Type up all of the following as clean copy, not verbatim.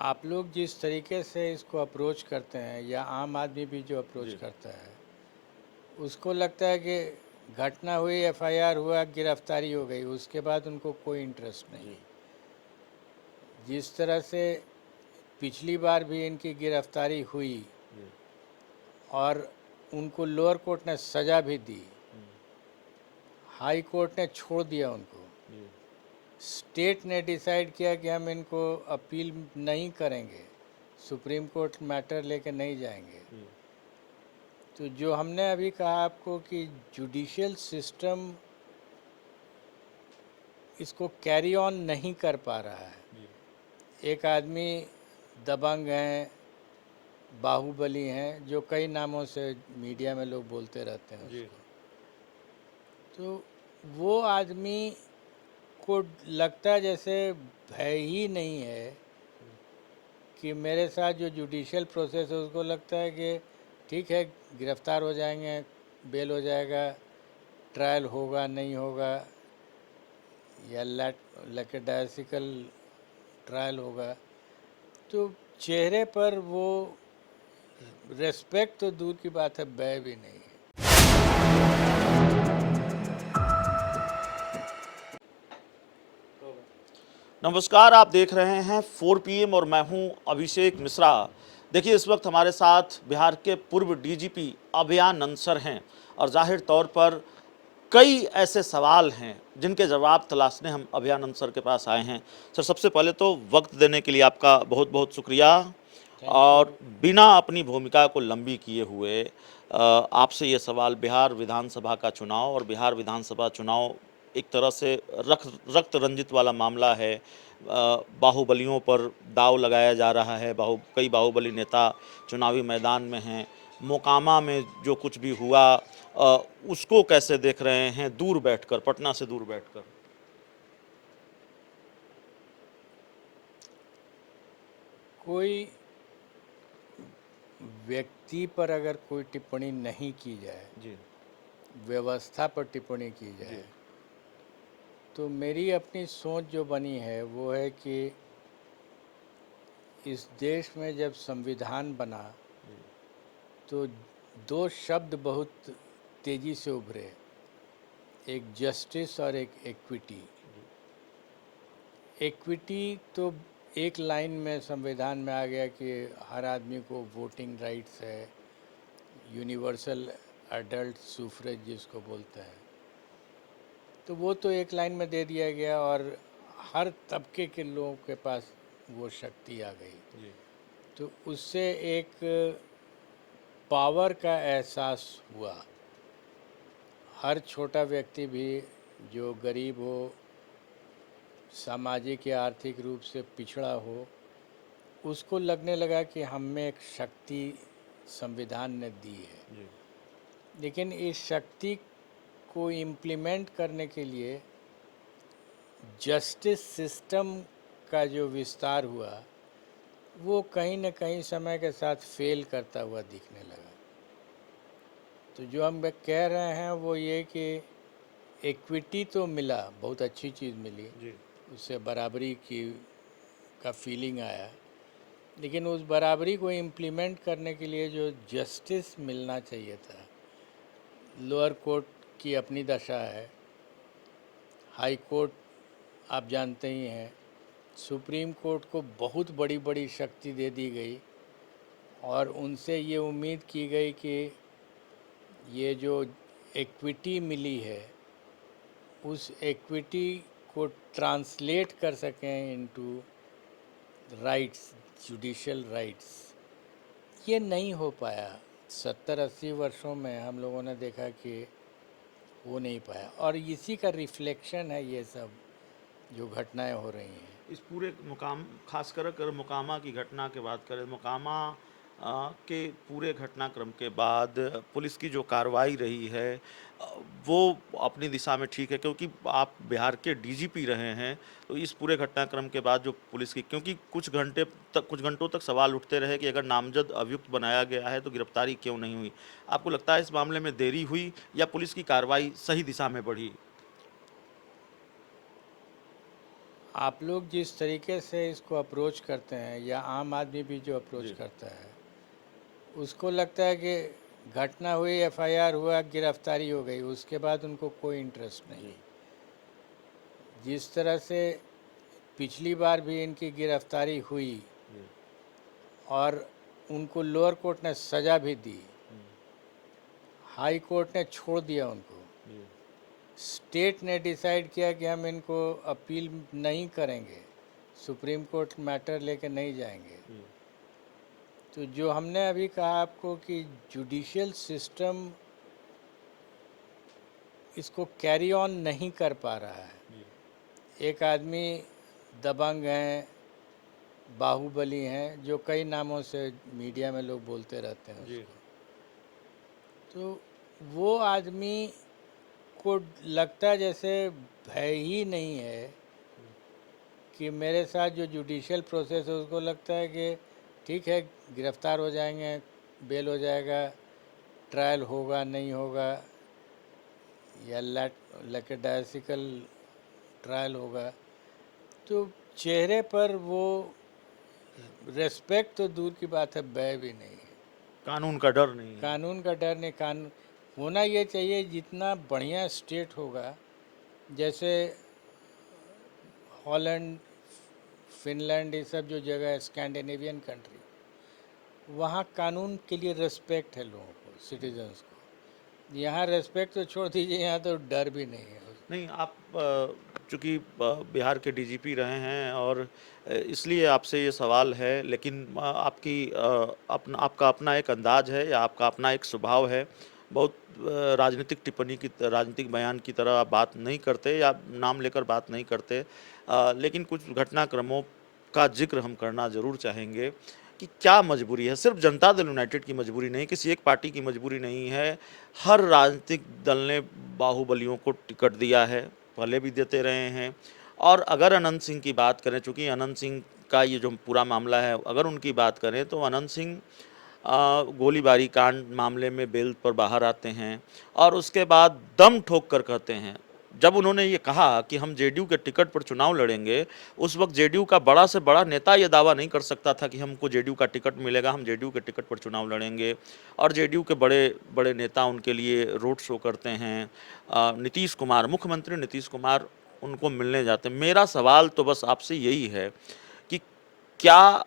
आप लोग जिस तरीके से इसको अप्रोच करते हैं या आम आदमी भी जो अप्रोच जी, करता है उसको लगता है कि घटना हुई, एफआईआर हुआ, गिरफ्तारी हो गई, उसके बाद उनको कोई इंटरेस्ट नहीं। जी, जिस तरह से पिछली बार भी इनकी गिरफ्तारी हुई जी, और उनको लोअर कोर्ट ने सज़ा भी दी, हुँ, हाई कोर्ट ने छोड़ दिया उनको, जी, स्टेट ने डिसाइड किया कि हम इनको अपील नहीं करेंगे, सुप्रीम कोर्ट मैटर लेके नहीं जाएंगे। जी, तो जो हमने अभी कहा आपको कि जुडिशियल सिस्टम इसको कैरी ऑन नहीं कर पा रहा है। जी, एक आदमी दबंग हैं, बाहुबली हैं, जो कई नामों से मीडिया में लोग बोलते रहते हैं जी, उसको। तो वो आदमी को लगता है जैसे भय ही नहीं है कि मेरे साथ जो जुडिशियल प्रोसेस है उसको लगता है कि ठीक है, गिरफ्तार हो जाएंगे, बेल हो जाएगा, ट्रायल होगा नहीं होगा, या लैकेडायसिकल ट्रायल होगा। तो चेहरे पर वो रेस्पेक्ट तो दूर की बात है, भय भी नहीं है। नमस्कार, आप देख रहे हैं 4 पीएम और मैं हूं अभिषेक मिश्रा। देखिए, इस वक्त हमारे साथ बिहार के पूर्व डीजीपी अभया नंद हैं और जाहिर तौर पर कई ऐसे सवाल हैं जिनके जवाब तलाशने हम अभयानंद सर के पास आए हैं। सर, सबसे पहले तो वक्त देने के लिए आपका बहुत बहुत शुक्रिया। Thank you. और बिना अपनी भूमिका को लंबी किए हुए आपसे ये सवाल, बिहार विधानसभा का चुनाव और बिहार विधानसभा चुनाव एक तरह से रक्त रंजित वाला मामला है। बाहुबलियों पर दाव लगाया जा रहा है। कई बाहुबली नेता चुनावी मैदान में हैं। मोकामा में जो कुछ भी हुआ, उसको कैसे देख रहे हैं दूर बैठकर, पटना से दूर बैठकर? कोई व्यक्ति पर अगर कोई टिप्पणी नहीं की जाए, जी, व्यवस्था पर टिप्पणी की जी, जाए, तो मेरी अपनी सोच जो बनी है वो है कि इस देश में जब संविधान बना जी, तो दो शब्द बहुत तेज़ी से उभरे, एक जस्टिस और एक इक्विटी। इक्विटी तो एक लाइन में संविधान में आ गया कि हर आदमी को वोटिंग राइट्स है, यूनिवर्सल अडल्ट सुफ्रेज जिसको बोलते हैं, तो वो तो एक लाइन में दे दिया गया और हर तबके के लोगों के पास वो शक्ति आ गई। जी, तो उससे एक पावर का एहसास हुआ। हर छोटा व्यक्ति भी, जो गरीब हो, सामाजिक या आर्थिक रूप से पिछड़ा हो, उसको लगने लगा कि हम में एक शक्ति संविधान ने दी है। जी, लेकिन इस शक्ति को इम्प्लीमेंट करने के लिए जस्टिस सिस्टम का जो विस्तार हुआ वो कहीं न कहीं समय के साथ फेल करता हुआ दिखने लगा। तो जो हम कह रहे हैं वो ये कि इक्विटी तो मिला, बहुत अच्छी चीज़ मिली, जी, उससे बराबरी की का फीलिंग आया, लेकिन उस बराबरी को इम्प्लीमेंट करने के लिए जो जस्टिस मिलना चाहिए था, लोअर कोर्ट की अपनी दशा है, हाई कोर्ट आप जानते ही हैं, सुप्रीम कोर्ट को बहुत बड़ी बड़ी शक्ति दे दी गई और उनसे ये उम्मीद की गई कि ये जो इक्विटी मिली है उस इक्विटी को ट्रांसलेट कर सकें इनटू राइट्स, जुडिशियल राइट्स। ये नहीं हो पाया। 70-80 वर्षों में हम लोगों ने देखा कि हो नहीं पाया और इसी का रिफ्लेक्शन है ये सब जो घटनाएं हो रही हैं। इस पूरे मुकाम, खासकर अगर मोकामा की घटना की बात करें, मोकामा के पूरे घटनाक्रम के बाद पुलिस की जो कार्रवाई रही है, अ, वो अपनी दिशा में ठीक है, क्योंकि आप बिहार के डीजीपी रहे हैं। तो इस पूरे घटनाक्रम के बाद जो पुलिस की, क्योंकि कुछ घंटों तक सवाल उठते रहे कि अगर नामजद अभियुक्त बनाया गया है तो गिरफ्तारी क्यों नहीं हुई? आपको लगता है इस मामले में देरी हुई या पुलिस की कार्रवाई सही दिशा में बढ़ी? आप लोग जिस तरीके से इसको अप्रोच करते हैं या आम आदमी भी जो अप्रोच जी करता है, उसको लगता है कि घटना हुई, एफआईआर हुआ, गिरफ्तारी हो गई, उसके बाद उनको कोई इंटरेस्ट नहीं। जी जिस तरह से पिछली बार भी इनकी गिरफ्तारी हुई जी और उनको लोअर कोर्ट ने सज़ा भी दी, हाई कोर्ट ने छोड़ दिया उनको, जी स्टेट ने डिसाइड किया कि हम इनको अपील नहीं करेंगे, सुप्रीम कोर्ट मैटर लेके नहीं जाएंगे। जी तो जो हमने अभी कहा आपको कि जुडिशियल सिस्टम इसको कैरी ऑन नहीं कर पा रहा है। जी एक आदमी दबंग हैं, बाहुबली हैं, जो कई नामों से मीडिया में लोग बोलते रहते हैं जी उसको। तो वो आदमी को लगता है जैसे भय ही नहीं है कि मेरे साथ जो जुडिशियल प्रोसेस है, उसको लगता है कि ठीक है, गिरफ्तार हो जाएंगे, बेल हो जाएगा, ट्रायल होगा नहीं होगा, या लैकेडायसिकल ट्रायल होगा। तो चेहरे पर वो रेस्पेक्ट तो दूर की बात है, भय भी नहीं है। कानून का डर नहीं है। कानून का डर नहीं, कानून होना ये चाहिए। जितना बढ़िया स्टेट होगा, जैसे हॉलैंड, फिनलैंड, ये सब जो जगह है स्कैंडिनेवियन कंट्री, वहाँ कानून के लिए रेस्पेक्ट है लोगों को, सिटीजन्स को। यहाँ रेस्पेक्ट तो छोड़ दीजिए, यहाँ तो डर भी नहीं है। नहीं, आप चूँकि बिहार के डीजीपी रहे हैं और इसलिए आपसे ये सवाल है, लेकिन आपका अपना एक अंदाज़ है या आपका अपना एक स्वभाव है। बहुत राजनीतिक टिप्पणी की राजनीतिक बयान की तरह आप बात नहीं करते या नाम लेकर बात नहीं करते। लेकिन कुछ घटनाक्रमों का ज़िक्र हम करना ज़रूर चाहेंगे कि क्या मजबूरी है? सिर्फ़ जनता दल यूनाइटेड की मजबूरी नहीं, किसी एक पार्टी की मजबूरी नहीं है। हर राजनीतिक दल ने बाहुबलियों को टिकट दिया है, पहले भी देते रहे हैं। और अगर अनंत सिंह की बात करें, चूँकि अनंत सिंह का ये जो पूरा मामला है, अगर उनकी बात करें तो अनंत सिंह गोलीबारी कांड मामले में बेल पर बाहर आते हैं और उसके बाद दम ठोक कर कहते हैं, जब उन्होंने ये कहा कि हम जेडीयू के टिकट पर चुनाव लड़ेंगे, उस वक्त जेडीयू का बड़ा से बड़ा नेता ये दावा नहीं कर सकता था कि हमको जेडीयू का टिकट मिलेगा, हम जेडीयू के टिकट पर चुनाव लड़ेंगे। और जेडीयू के बड़े बड़े नेता उनके लिए रोड शो करते हैं। नीतीश कुमार, मुख्यमंत्री नीतीश कुमार उनको मिलने जाते हैं। मेरा सवाल तो बस आपसे यही है कि क्या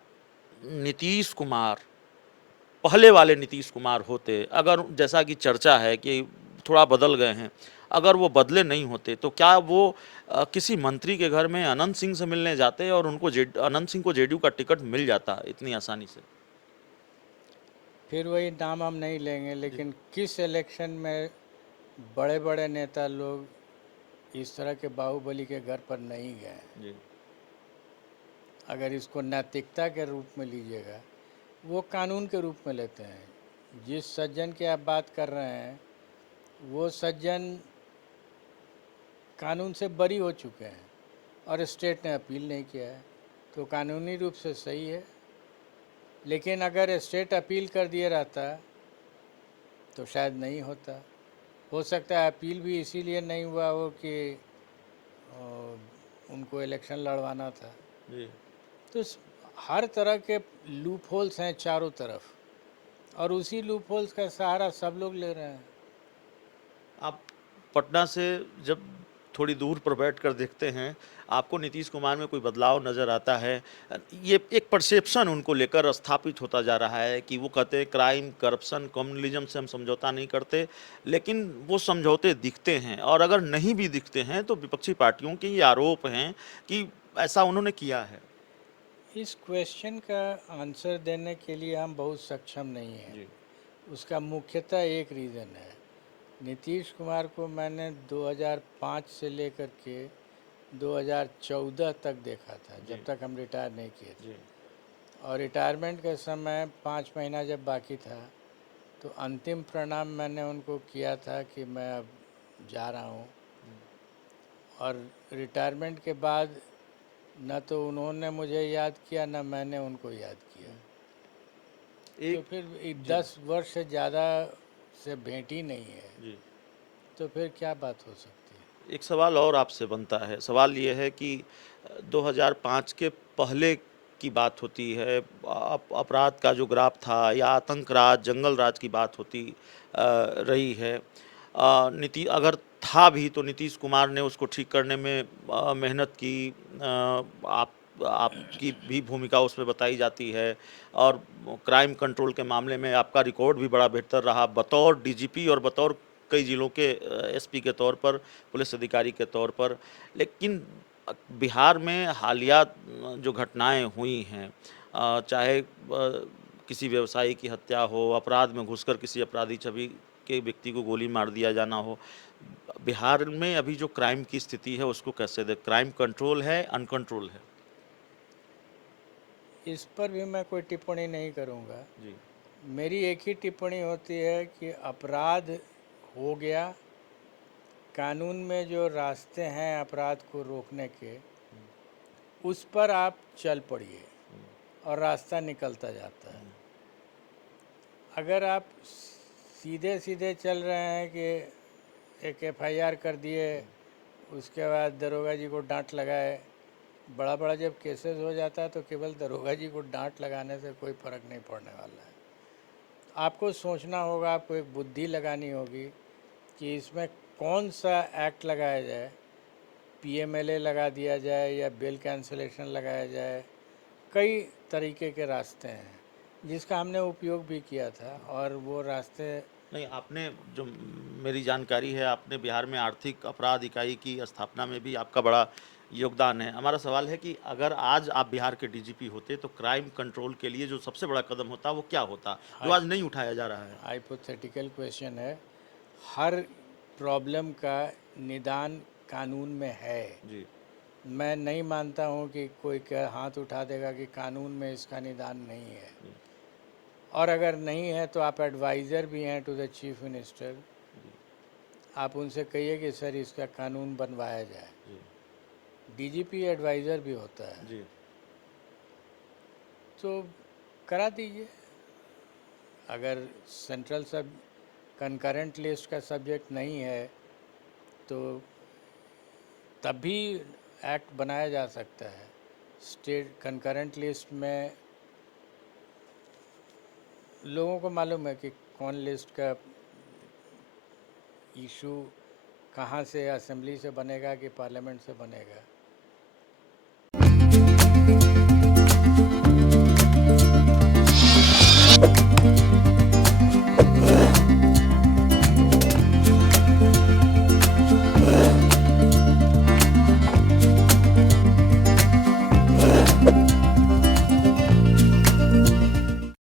नीतीश कुमार पहले वाले नीतीश कुमार होते, अगर जैसा कि चर्चा है कि थोड़ा बदल गए हैं, अगर वो बदले नहीं होते तो क्या वो किसी मंत्री के घर में अनंत सिंह से मिलने जाते और उनको अनंत सिंह को जेडीयू का टिकट मिल जाता इतनी आसानी से? फिर वही नाम हम नहीं लेंगे, जी लेकिन किस इलेक्शन में बड़े बड़े नेता लोग इस तरह के बाहुबली के घर पर नहीं गए? जी अगर इसको नैतिकता के रूप में लीजिएगा, वो कानून के रूप में लेते हैं। जिस सज्जन की आप बात कर रहे हैं, वो सज्जन कानून से बरी हो चुके हैं और स्टेट ने अपील नहीं किया है, तो कानूनी रूप से सही है। लेकिन अगर स्टेट अपील कर दिया रहता तो शायद नहीं होता। हो सकता है अपील भी इसीलिए नहीं हुआ हो कि उनको इलेक्शन लड़वाना था। जी तो हर तरह के लूप होल्स हैं चारों तरफ, और उसी लूप होल्स का सहारा सब लोग ले रहे हैं। आप पटना से जब थोड़ी दूर पर बैठकर देखते हैं, आपको नीतीश कुमार में कोई बदलाव नज़र आता है? ये एक परसेप्शन उनको लेकर स्थापित होता जा रहा है कि वो कहते हैं क्राइम, करप्शन, कम्युनलिज्म से हम समझौता नहीं करते, लेकिन वो समझौते दिखते हैं और अगर नहीं भी दिखते हैं तो विपक्षी पार्टियों के ये आरोप हैं कि ऐसा उन्होंने किया है। इस क्वेश्चन का आंसर देने के लिए हम बहुत सक्षम नहीं हैं। जी, उसका मुख्यतः एक रीज़न है। नीतीश कुमार को मैंने 2005 से लेकर के 2014 तक देखा था, जी, जब तक हम रिटायर नहीं किए थे। जी, और रिटायरमेंट के समय 5 महीना जब बाकी था, तो अंतिम प्रणाम मैंने उनको किया था कि मैं अब जा रहा हूँ। और रिटायरमेंट के बाद न तो उन्होंने मुझे याद किया, न मैंने उनको याद किया। तो एक फिर जी, 10 वर्ष से ज़्यादा से भेंट ही नहीं है, जी। तो फिर क्या बात हो सकती है? एक सवाल और आपसे बनता है। सवाल ये है कि 2005 के पहले की बात होती है, अपराध का जो ग्राफ था या आतंक राज, जंगल राज की बात होती रही है। नीति अगर था भी तो नीतीश कुमार ने उसको ठीक करने में मेहनत की। आपकी भी भूमिका उसमें बताई जाती है और क्राइम कंट्रोल के मामले में आपका रिकॉर्ड भी बड़ा बेहतर रहा बतौर डीजीपी और बतौर कई जिलों के एसपी के तौर पर, पुलिस अधिकारी के तौर पर। लेकिन बिहार में हालिया जो घटनाएं हुई हैं, चाहे किसी व्यवसायी की हत्या हो, अपराध में घुसकर किसी अपराधी छवि के व्यक्ति को गोली मार दिया जाना हो, बिहार में अभी जो क्राइम की स्थिति है उसको कैसे दे? क्राइम कंट्रोल है, अनकंट्रोल है? इस पर भी मैं कोई टिप्पणी नहीं करूँगा। जी। मेरी एक ही टिप्पणी होती है कि अपराध हो गया, कानून में जो रास्ते हैं अपराध को रोकने के, उस पर आप चल पड़िए और रास्ता निकलता जाता है। अगर आप सीधे सीधे चल रहे हैं कि एक एफआईआर कर दिए, उसके बाद दरोगा जी को डांट लगाए, बड़ा बड़ा जब केसेस हो जाता है तो केवल दरोगा जी को डांट लगाने से कोई फ़र्क नहीं पड़ने वाला है। आपको सोचना होगा, आपको एक बुद्धि लगानी होगी कि इसमें कौन सा एक्ट लगाया जाए। पीएमएलए लगा दिया जाए या बेल कैंसलेशन लगाया जाए, कई तरीके के रास्ते हैं जिसका हमने उपयोग भी किया था और वो रास्ते। नहीं, आपने जो मेरी जानकारी है, आपने बिहार में आर्थिक अपराध इकाई की स्थापना में भी आपका बड़ा योगदान है। हमारा सवाल है कि अगर आज आप बिहार के डीजीपी होते तो क्राइम कंट्रोल के लिए जो सबसे बड़ा कदम होता वो क्या होता, जो आज नहीं उठाया जा रहा है? हाइपोथेटिकल क्वेश्चन है। हर प्रॉब्लम का निदान कानून में है। जी। मैं नहीं मानता हूँ कि कोई हाथ उठा देगा कि कानून में इसका निदान नहीं है। जी। और अगर नहीं है तो आप एडवाइज़र भी हैं टू द चीफ मिनिस्टर, आप उनसे कहिए कि सर इसका कानून बनवाया जाए। जी। डीजीपी एडवाइज़र भी होता है, जी। तो करा दीजिए। अगर सेंट्रल सब कंकरेंट लिस्ट का सब्जेक्ट नहीं है तो तब भी एक्ट बनाया जा सकता है। स्टेट कंकरेंट लिस्ट में लोगों को मालूम है कि कौन लिस्ट का इशू कहाँ से, असेंबली से बनेगा कि पार्लियामेंट से बनेगा।